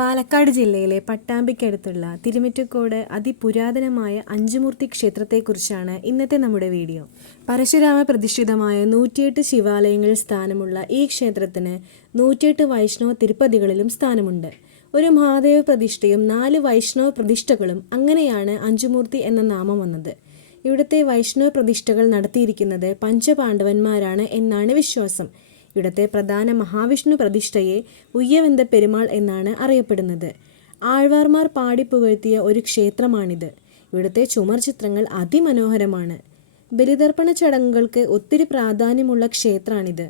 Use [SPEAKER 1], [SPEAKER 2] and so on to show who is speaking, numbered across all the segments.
[SPEAKER 1] പാലക്കാട് ജില്ലയിലെ പട്ടാമ്പിക്കടുത്തുള്ള തിരുമിറ്റക്കോട് അതിപുരാതനമായ അഞ്ചുമൂർത്തി ക്ഷേത്രത്തെക്കുറിച്ചാണ് ഇന്നത്തെ നമ്മുടെ വീഡിയോ. പരശുരാമ പ്രതിഷ്ഠിതമായ നൂറ്റിയെട്ട് ശിവാലയങ്ങളിൽ സ്ഥാനമുള്ള ഈ ക്ഷേത്രത്തിന് നൂറ്റിയെട്ട് വൈഷ്ണവ തിരുപ്പതികളിലും സ്ഥാനമുണ്ട്. ഒരു മഹാദേവ പ്രതിഷ്ഠയും നാല് വൈഷ്ണവ പ്രതിഷ്ഠകളും അങ്ങനെയാണ് അഞ്ചുമൂർത്തി എന്ന നാമം വന്നത്. ഇവിടുത്തെ വൈഷ്ണവ പ്രതിഷ്ഠകൾ നടത്തിയിരിക്കുന്നത് പഞ്ചപാണ്ഡവന്മാരാണ് എന്നാണ് വിശ്വാസം. ഇവിടുത്തെ പ്രധാന മഹാവിഷ്ണു പ്രതിഷ്ഠയെ ഉയ്യവെന്ത പെരുമാൾ എന്നാണ് അറിയപ്പെടുന്നത്. ആഴ്വാർമാർ പാടി പുകഴ്ത്തിയ ഒരു ക്ഷേത്രമാണിത്. ഇവിടുത്തെ ചുമർ ചിത്രങ്ങൾ അതിമനോഹരമാണ്. ബലിതർപ്പണ ചടങ്ങുകൾക്ക് ഒത്തിരി പ്രാധാന്യമുള്ള ക്ഷേത്രമാണിത്.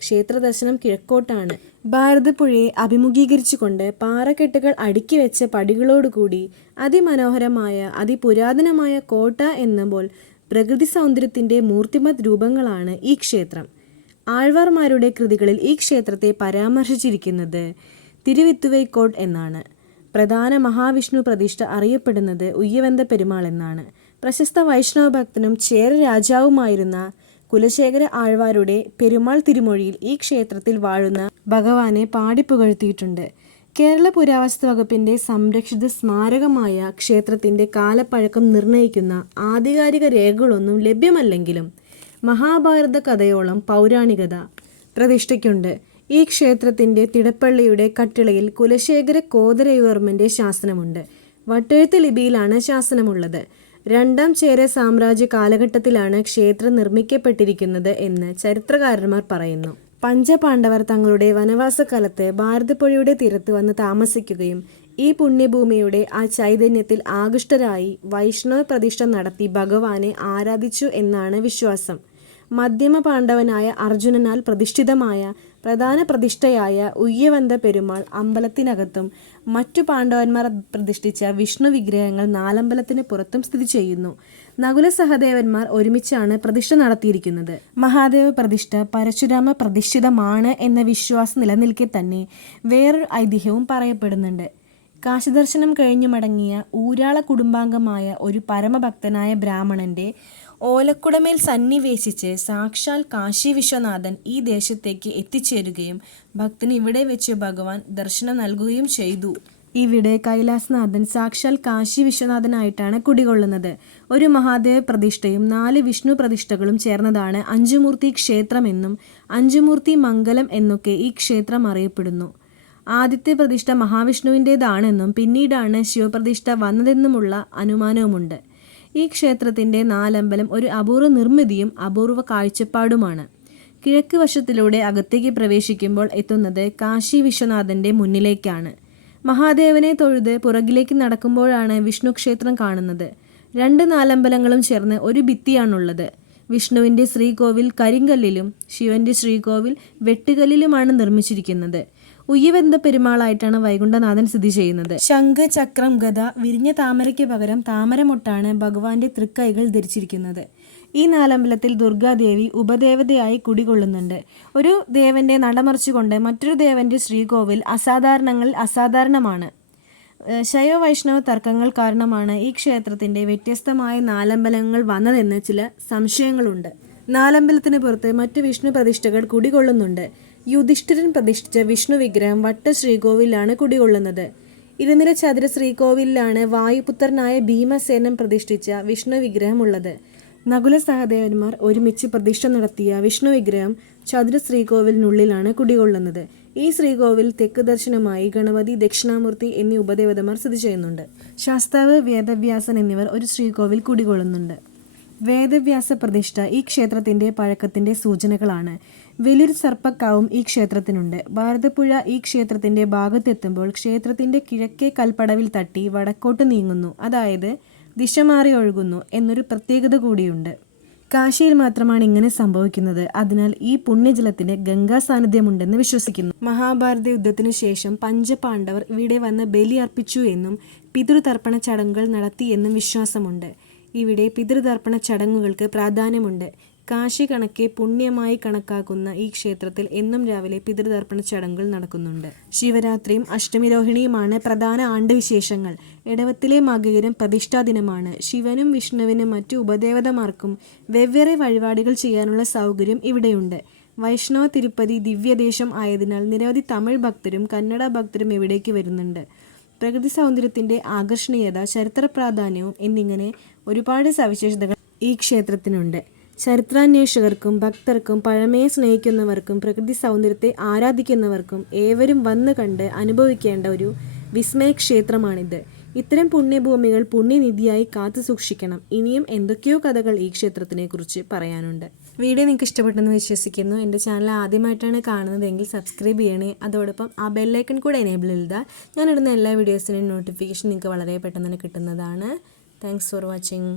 [SPEAKER 1] ക്ഷേത്ര ദർശനം കിഴക്കോട്ടാണ്. ഭാരതപ്പുഴയെ അഭിമുഖീകരിച്ചുകൊണ്ട് പാറക്കെട്ടുകൾ അടുക്കി വെച്ച പടികളോടുകൂടി അതിമനോഹരമായ അതിപുരാതനമായ കോട്ട എന്ന പോൽ പ്രകൃതി സൗന്ദര്യത്തിന്റെ മൂർത്തിമത് രൂപങ്ങളാണ് ഈ ക്ഷേത്രം. ആഴ്വാർമാരുടെ കൃതികളിൽ ഈ ക്ഷേത്രത്തെ പരാമർശിച്ചിരിക്കുന്നത് തിരുവിത്തുവൈക്കോട്ട് എന്നാണ്. പ്രധാന മഹാവിഷ്ണു പ്രതിഷ്ഠ അറിയപ്പെടുന്നത് ഉയ്യവന്ത പെരുമാൾ എന്നാണ്. പ്രശസ്ത വൈഷ്ണവ ഭക്തനും ചേര രാജാവുമായിരുന്ന കുലശേഖര ആഴ്വാരുടെ പെരുമാൾ തിരുമൊഴിയിൽ ഈ ക്ഷേത്രത്തിൽ വാഴുന്ന ഭഗവാനെ പാടിപ്പുകഴ്ത്തിയിട്ടുണ്ട്. കേരള പുരാവസ്തു വകുപ്പിന്റെ സംരക്ഷിത സ്മാരകമായ ക്ഷേത്രത്തിന്റെ കാലപ്പഴക്കം നിർണയിക്കുന്ന ആധികാരിക രേഖകളൊന്നും ലഭ്യമല്ലെങ്കിലും മഹാഭാരത കഥയോളം പൗരാണികത പ്രതിഷ്ഠയ്ക്കുണ്ട്. ഈ ക്ഷേത്രത്തിന്റെ തിടപ്പള്ളിയുടെ കട്ടിളയിൽ കുലശേഖര കോതരയുവർമ്മന്റെ ശാസനമുണ്ട്. വട്ടെഴുത്ത് ലിപിയിലാണ് ശാസനമുള്ളത്. രണ്ടാം ചേര സാമ്രാജ്യ കാലഘട്ടത്തിലാണ് ക്ഷേത്രം നിർമ്മിക്കപ്പെട്ടിരിക്കുന്നത് എന്ന് ചരിത്രകാരന്മാർ പറയുന്നു. പഞ്ചപാണ്ഡവർ തങ്ങളുടെ വനവാസകാലത്ത് ഭാരതപ്പുഴയുടെ തീരത്ത് വന്ന് താമസിക്കുകയും ഈ പുണ്യഭൂമിയുടെ ആ ചൈതന്യത്തിൽ ആകൃഷ്ടരായി വൈഷ്ണവ പ്രതിഷ്ഠ നടത്തി ഭഗവാനെ ആരാധിച്ചു എന്നാണ് വിശ്വാസം. മധ്യമ പാണ്ഡവനായ അർജുനനാൽ പ്രതിഷ്ഠിതമായ പ്രധാന പ്രതിഷ്ഠയായ ഉയ്യവന്ത പെരുമാൾ അമ്പലത്തിനകത്തും മറ്റു പാണ്ഡവന്മാർ പ്രതിഷ്ഠിച്ച വിഷ്ണു വിഗ്രഹങ്ങൾ നാലമ്പലത്തിന് പുറത്തും സ്ഥിതി ചെയ്യുന്നു. നകുല സഹദേവന്മാർ ഒരുമിച്ചാണ് പ്രതിഷ്ഠ നടത്തിയിരിക്കുന്നത്. മഹാദേവ പ്രതിഷ്ഠ പരശുരാമ പ്രതിഷ്ഠിതമാണ് എന്ന വിശ്വാസം നിലനിൽക്കെ തന്നെ വേറൊരു ഐതിഹ്യവും പറയപ്പെടുന്നുണ്ട്. കാശിദർശനം കഴിഞ്ഞു മടങ്ങിയ ഊരാള കുടുംബാംഗമായ ഒരു പരമഭക്തനായ ബ്രാഹ്മണന്റെ ഓലക്കുടമേൽ സന്നിവേശിച്ച് സാക്ഷാൽ കാശി വിശ്വനാഥൻ ഈ ദേശത്തേക്ക് എത്തിച്ചേരുകയും ഭക്തന് ഇവിടെ വെച്ച് ഭഗവാൻ ദർശനം നൽകുകയും ചെയ്തു. ഇവിടെ കൈലാസ്നാഥൻ സാക്ഷാൽ കാശി വിശ്വനാഥനായിട്ടാണ് കുടികൊള്ളുന്നത്. ഒരു മഹാദേവ പ്രതിഷ്ഠയും നാല് വിഷ്ണു പ്രതിഷ്ഠകളും ചേർന്നതാണ് അഞ്ചുമൂർത്തി ക്ഷേത്രമെന്നും അഞ്ചുമൂർത്തി മംഗലം എന്നൊക്കെ ഈ ക്ഷേത്രം അറിയപ്പെടുന്നു. ആദ്യത്തെ പ്രതിഷ്ഠ മഹാവിഷ്ണുവിന്റേതാണെന്നും പിന്നീടാണ് ശിവപ്രതിഷ്ഠ വന്നതെന്നുമുള്ള അനുമാനവുമുണ്ട്. ഈ ക്ഷേത്രത്തിന്റെ നാലമ്പലം ഒരു അപൂർവ നിർമ്മിതിയും അപൂർവ കാഴ്ചപ്പാടുമാണ്. കിഴക്ക് വശത്തിലൂടെ അകത്തേക്ക് പ്രവേശിക്കുമ്പോൾ എത്തുന്നത് കാശി വിശ്വനാഥന്റെ മുന്നിലേക്കാണ്. മഹാദേവനെ തൊഴുത് പുറകിലേക്ക് നടക്കുമ്പോഴാണ് വിഷ്ണു ക്ഷേത്രം കാണുന്നത്. രണ്ട് നാലമ്പലങ്ങളും ചേർന്ന് ഒരു ഭിത്തിയാണുള്ളത്. വിഷ്ണുവിന്റെ ശ്രീകോവിൽ കരിങ്കല്ലിലും ശിവന്റെ ശ്രീകോവിൽ വെട്ടുകല്ലിലുമാണ് നിർമ്മിച്ചിരിക്കുന്നത്. ഉയ്യവന്ത പെരുമാളായിട്ടാണ് വൈകുണ്ഠനാഥൻ സ്ഥിതി ചെയ്യുന്നത്. ശംഖ് ചക്രം ഗത വിരിഞ്ഞ താമരയ്ക്ക് പകരം താമരമൊട്ടാണ് ഭഗവാന്റെ തൃക്കൈകൾ ധരിച്ചിരിക്കുന്നത്. ഈ നാലമ്പലത്തിൽ ദുർഗാദേവി ഉപദേവതയായി കുടികൊള്ളുന്നുണ്ട്. ഒരു ദേവന്റെ നടമറിച്ചുകൊണ്ട് മറ്റൊരു ദേവന്റെ ശ്രീകോവിൽ അസാധാരണങ്ങൾ അസാധാരണമാണ്. ശൈവ വൈഷ്ണവ തർക്കങ്ങൾ കാരണമാണ് ഈ ക്ഷേത്രത്തിന്റെ വ്യത്യസ്തമായ നാലമ്പലങ്ങൾ വന്നതെന്ന് ചില സംശയങ്ങളുണ്ട്. നാലമ്പലത്തിന് പുറത്ത് മറ്റ് വിഷ്ണു പ്രതിഷ്ഠകൾ കുടികൊള്ളുന്നുണ്ട്. യുധിഷ്ഠിരൻ പ്രതിഷ്ഠിച്ച വിഷ്ണു വിഗ്രഹം വട്ട ശ്രീകോവിലാണ് കുടികൊള്ളുന്നത്. ഇരുനില ചതുര ശ്രീകോവിലാണ് വായുപുത്രനായ ഭീമസേനൻ പ്രതിഷ്ഠിച്ച വിഷ്ണു വിഗ്രഹമുള്ളത്. നകുല സഹദേവന്മാർ ഒരുമിച്ച് പ്രതിഷ്ഠ നടത്തിയ വിഷ്ണു വിഗ്രഹം ചതുര ശ്രീകോവിലിനുള്ളിലാണ് കുടികൊള്ളുന്നത്. ഈ ശ്രീകോവിൽ തെക്ക് ദർശനമായി ഗണപതി ദക്ഷിണാമൂർത്തി എന്നീ ഉപദേവതമാർ സ്ഥിതി ചെയ്യുന്നുണ്ട്. ശാസ്താവ് വേദവ്യാസൻ എന്നിവർ ഒരു ശ്രീകോവിൽ കുടികൊള്ളുന്നുണ്ട്. വേദവ്യാസ പ്രതിഷ്ഠ ഈ ക്ഷേത്രത്തിന്റെ പഴക്കത്തിന്റെ സൂചനകളാണ്. വലിയൊരു സർപ്പക്കാവും ഈ ക്ഷേത്രത്തിനുണ്ട്. ഭാരതപ്പുഴ ഈ ക്ഷേത്രത്തിന്റെ ഭാഗത്തെത്തുമ്പോൾ ക്ഷേത്രത്തിന്റെ കിഴക്കേ കൽപ്പടവിൽ തട്ടി വടക്കോട്ട് നീങ്ങുന്നു. അതായത് ദിശ മാറി ഒഴുകുന്നു എന്നൊരു പ്രത്യേകത കൂടിയുണ്ട്. കാശിയിൽ മാത്രമാണ് ഇങ്ങനെ സംഭവിക്കുന്നത്. അതിനാൽ ഈ പുണ്യജലത്തിന് ഗംഗാ സാന്നിധ്യമുണ്ടെന്ന് വിശ്വസിക്കുന്നു. മഹാഭാരത യുദ്ധത്തിനു ശേഷം പഞ്ചപാണ്ഡവർ ഇവിടെ വന്ന് ബലിയർപ്പിച്ചു എന്നും പിതൃതർപ്പണ ചടങ്ങുകൾ നടത്തി എന്നും വിശ്വാസമുണ്ട്. ഇവിടെ പിതൃതർപ്പണ ചടങ്ങുകൾക്ക് പ്രാധാന്യമുണ്ട്. കാശി കണക്കെ പുണ്യമായി കണക്കാക്കുന്ന ഈ ക്ഷേത്രത്തിൽ എന്നും രാവിലെ പിതൃതർപ്പണ ചടങ്ങുകൾ നടക്കുന്നുണ്ട്. ശിവരാത്രിയും അഷ്ടമിരോഹിണിയുമാണ് പ്രധാന ആണ്ടുവിശേഷങ്ങൾ. ഇടവത്തിലെ മകയിരം പ്രതിഷ്ഠാ ദിനമാണ്. ശിവനും വിഷ്ണുവിനും മറ്റു ഉപദേവതമാർക്കും വെവ്വേറെ വഴിപാടുകൾ ചെയ്യാനുള്ള സൗകര്യം ഇവിടെയുണ്ട്. വൈഷ്ണവ തിരുപ്പതി ദിവ്യദേശം ആയതിനാൽ നിരവധി തമിഴ് ഭക്തരും കന്നഡ ഭക്തരും ഇവിടേക്ക് വരുന്നുണ്ട്. പ്രകൃതി സൗന്ദര്യത്തിന്റെ ആകർഷണീയത ചരിത്ര പ്രാധാന്യവും എന്നിങ്ങനെ ഒരുപാട് സവിശേഷതകൾ ഈ ക്ഷേത്രത്തിനുണ്ട്. ചരിത്രാന്വേഷകർക്കും ഭക്തർക്കും പഴമയെ സ്നേഹിക്കുന്നവർക്കും പ്രകൃതി സൗന്ദര്യത്തെ ആരാധിക്കുന്നവർക്കും ഏവരും വന്ന് കണ്ട് അനുഭവിക്കേണ്ട ഒരു വിസ്മയ ക്ഷേത്രമാണിത്. ഇത്തരം പുണ്യഭൂമികൾ പുണ്യനിധിയായി കാത്തു സൂക്ഷിക്കണം ഇനിയും എന്തൊക്കെയോ കഥകൾ ഈ ക്ഷേത്രത്തിനെ കുറിച്ച് പറയാനുണ്ട്. വീഡിയോ നിങ്ങൾക്ക് ഇഷ്ടപ്പെട്ടെന്ന് വിശ്വസിക്കുന്നു. എന്റെ ചാനൽ ആദ്യമായിട്ടാണ് കാണുന്നതെങ്കിൽ സബ്സ്ക്രൈബ് ചെയ്യണേ. അതോടൊപ്പം ആ ബെല്ലൈക്കൺ കൂടെ എനേബിൾ ചെയ്താൽ ഞാനിടുന്ന എല്ലാ വീഡിയോസിനും നോട്ടിഫിക്കേഷൻ നിങ്ങൾക്ക് വളരെ പെട്ടെന്ന് തന്നെ കിട്ടുന്നതാണ്. Thanks for watching